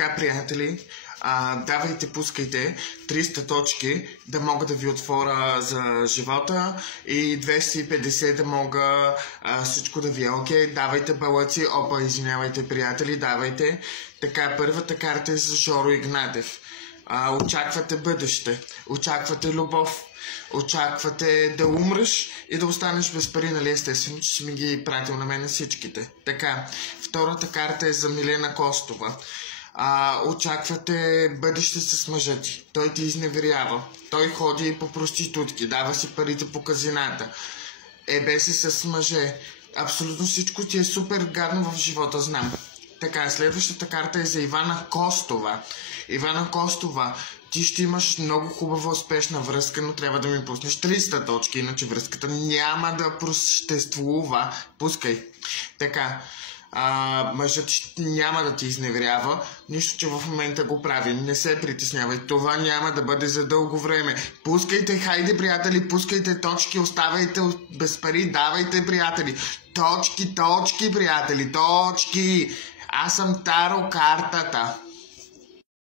така, приятели, давайте, пускайте 300 точки да мога да ви отворя за живота и 250 да мога всичко да ви е окей. Давайте балъци, извинявайте, приятели, давайте. Така, първата карта е за Жоро Игнатев. Очаквате бъдеще, очаквате любов, очаквате да умреш и да останеш без пари, нали, естествено, че си ми ги пратил на мен всичките. Така, втората карта е за Милена Костова. Очаквате бъдеще с мъжа ти. Той ти изневерява. Той ходи по проститутки, дава си парите по казината. Ебе си с мъже. Абсолютно всичко ти е супер гадно в живота, знам. Така, следващата карта е за Ивана Костова. Ивана Костова, ти ще имаш много хубава успешна връзка, но трябва да ми пуснеш 300 точки, иначе връзката няма да просъществува. Пускай. Така, мъжът няма да ти изневерява, нищо, че в момента го прави. Не се притеснявай, това няма да бъде за дълго време. Пускайте, хайде, приятели, пускайте точки, оставайте без пари, давайте, приятели. Точки, приятели, точки. Аз съм Таро картата.